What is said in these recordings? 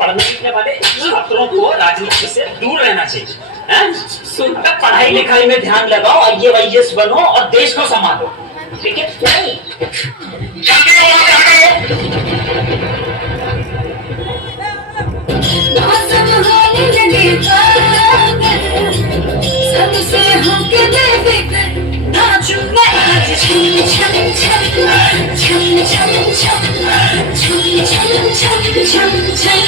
पढ़ने लिखने वाले छात्रों को राजनीति से दूर रहना चाहिए। सुनकर पढ़ाई लिखाई में ध्यान लगाओ, IAS बनो और देश को संभालो, ठीक है? नहीं सबसे होके बेफिक्र नाचूं मैं आज छम छम छम छम छम छम छम छम छम छम छम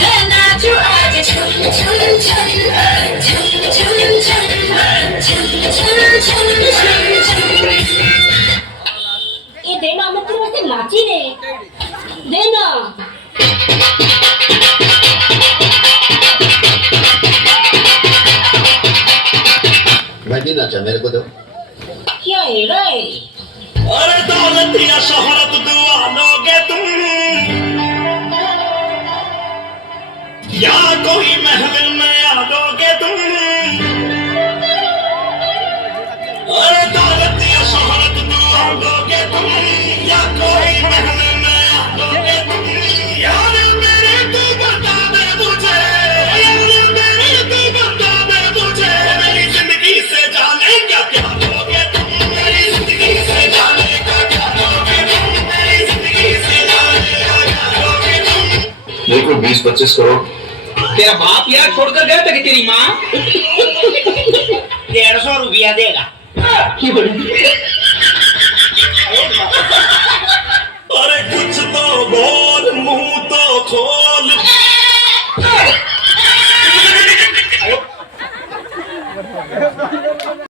मैं नाचूं आज छम छम छम छम छम छम छम छम छम ये देना मत वैसे नाची रे देना मैं भी नाचा, मेरे को दो। क्या है रे? अरे दौलत या शोहरत दुआ लोगे तुम, या कोई महल में आलोगे तुम। अरे दौलत या शोहरत दुआ लोगे तुम, या कोई महल में आलोगे तुम। यार मेरे तू बता दे मुझे, यार मेरे तू बता दे मुझे, मेरी जिंदगी से जाने क्या क्या लोगे तुम, मेरी जिंदगी से जाने का क्या लोगे तुम, मेरी जिंदगी से जाने का क्या लोगे तुम। मेरे को 20-25 करोड़। तेरा बाप यार छोड़कर गया था कि तेरी माँ? 150 रुपया देगा। क्यों?